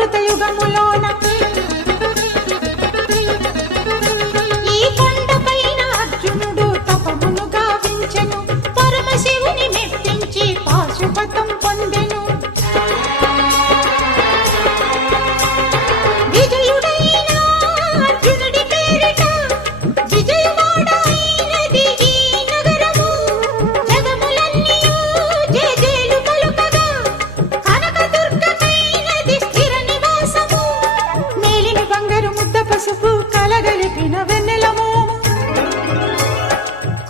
కృతయుగములోన ఈ కొండపైన అర్జునుడు తపమును గావించెను, పరమశివుని మెప్పించి పాశుపతం పొందెను. విజయుడైన అర్జునుడి పేరిట విజయవాడ అయినది ఈ నగరము. జగములన్నీయు జేజేలు పలుకగా కనకదుర్గమైనది స్థిర నివాసము. మేలిమి బంగారు ముద్ద పసుపు కలగలిపిన వెన్నెలము.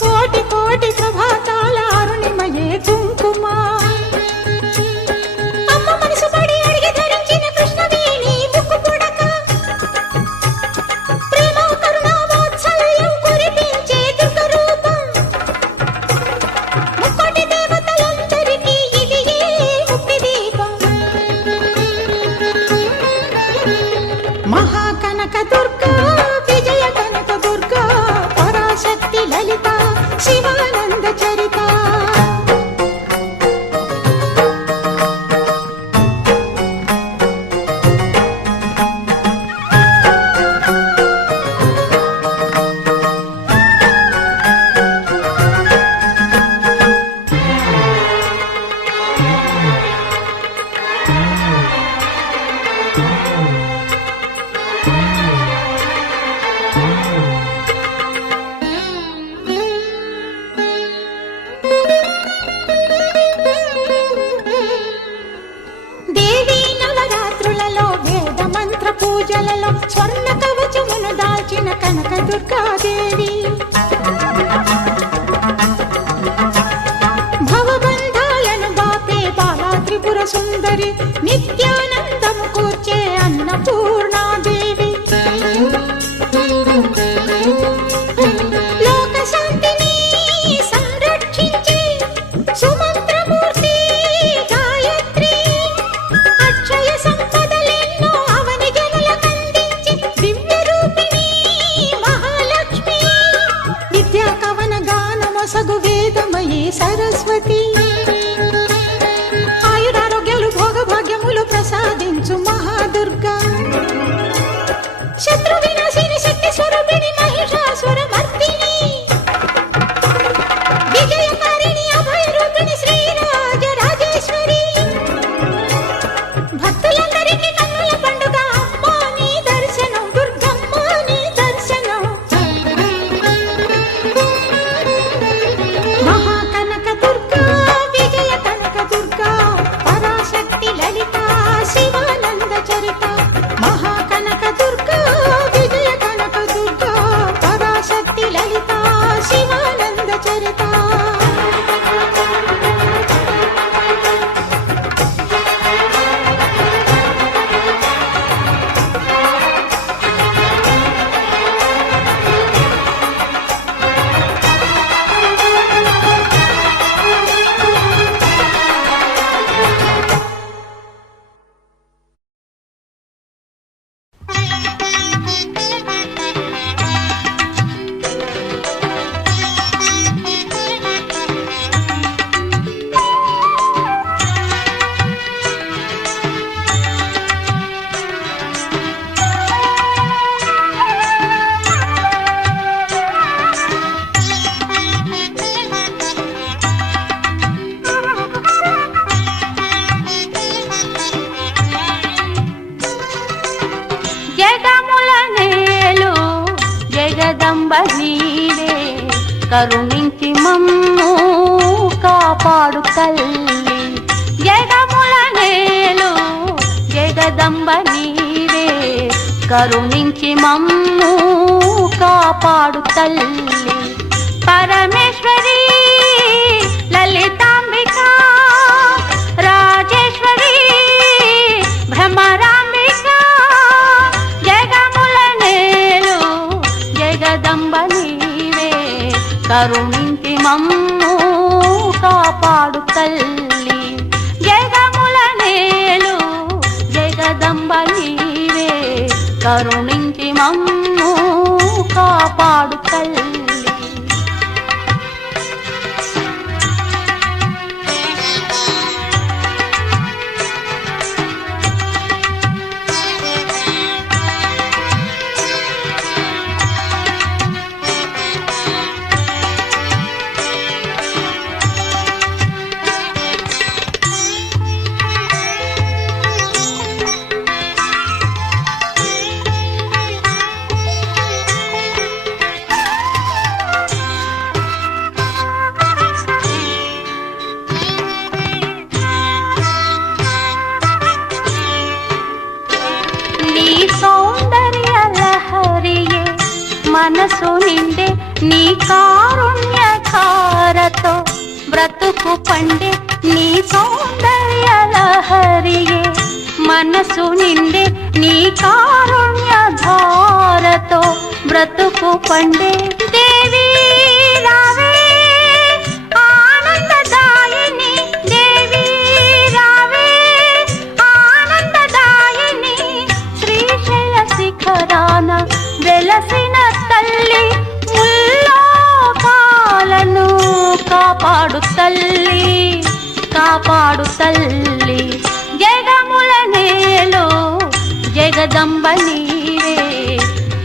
కోటి కోటి ప్రభాతాల అరుణిమయే కుంకుమ. అమ్మ మనసు పడి అడిగి ధరించిన కృష్ణవేణి ముక్కు పుడక. ప్రేమ కరుణ వాత్సల్యం కురిపించే దుర్గ రూపం. ముక్కోటి దేవతలందరికీ ఇది ఏ ముక్తి దీపం. మహాకనక దుర్గా, విజయ కనక దుర్గా, పరాశక్తి లలిత, శివానంద చరిత. దేవీ నవరాత్రులలో వేద మంత్ర పూజలలో స్వర్ణ కవచమును దాల్చిన కనక దుర్గాదేవి. భవబంధాలను బాపే బాలా త్రిపుర సుందరి, నిత్యానందము కూర్చే అన్నపూర్ణాదేవి. లోక శాంతిని సంరక్షించే సుమంత్రమూర్తి గాయత్రి. అక్షయ సంపదలెన్నో అవని జనులకందించి దివ్య రూపిణి మహాలక్ష్మి. విద్యా కవన గానమొసగు వేదమయీ సరస్వతి. ఆయురారోగ్యాలు భోగభాగ్యములు ప్రసాదించు మహాదుర్గా. శత్రు వినాశిని శక్తి స్వరూపిణి మహిషాసుర మర్దిని. విజయకారిణి అభయ రూపిణి శ్రీరాజ రాజేశ్వరి. భక్తులందరికీ కన్నుల పండుగ అమ్మా నీ దర్శనం, దుర్గమ్మ నీ దర్శనం. మహాకనక దుర్గా, విజయ కనక దుర్గా, పరాశక్తి లలిత, శివానంద చరిత. మహాకనక దుర్గా, విజయ కనక దుర్గా, పరాశక్తి లలిత, శివానంద చరిత. జగముల నేలు జగదంబ నీవే, కరుణించి మమ్ము కాపాడు తల్లి. జగముల నేలు జగదంబ నీవే, కరుణించి మమ్ము కాపాడు తల్లి. పరమేశ్వరి లలితాంబిక, రాజేశ్వరి భ్రమరాంబిక. జగముల నేలు జగదంబ నీవే, కరుణించి మమ్ము కాపాడు తల్లి. జగముల నేలు జగదంబ నీవే, కరుణించి మమ్ము కాపాడు తల్లి. నిండే నీ కారుణ్య ధారతో బ్రతుకు పండే నీ సౌందర్య లహరియే మనసు నిండే నీ కారుణ్య ధారతో బ్రతుకు పండే దేవి రావే ఆనందదాయిని దేవి రావే ఆనందదాయిని శ్రీశైల శిఖరాన వెలసిన తల్లి ముల్లోకాలను కాపాడు తల్లి కాపాడు తల్లి జగముల నేలో జగదంబ నీవే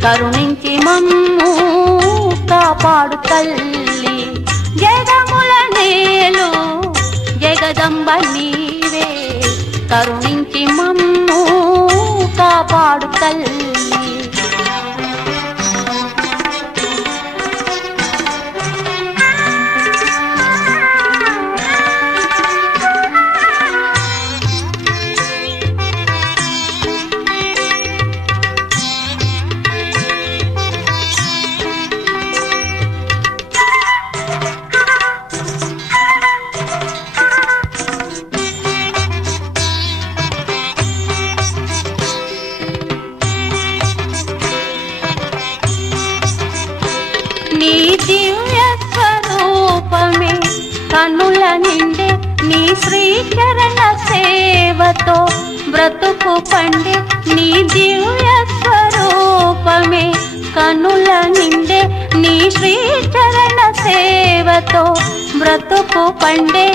కరుణించి మమ్ము కాపాడు తల్లి జగముల నేలో జగదంబ నీవే కరుణించి మమ్ము కాపాడు తల్లి నీ దివ్య స్వరూపమే కనుల నిండే నీ శ్రీచరణ సేవతో బ్రతుకు పండే నీ దివ్య స్వరూపమే కనుల నిండే నీ శ్రీచరణ సేవతో బ్రతుకు పండే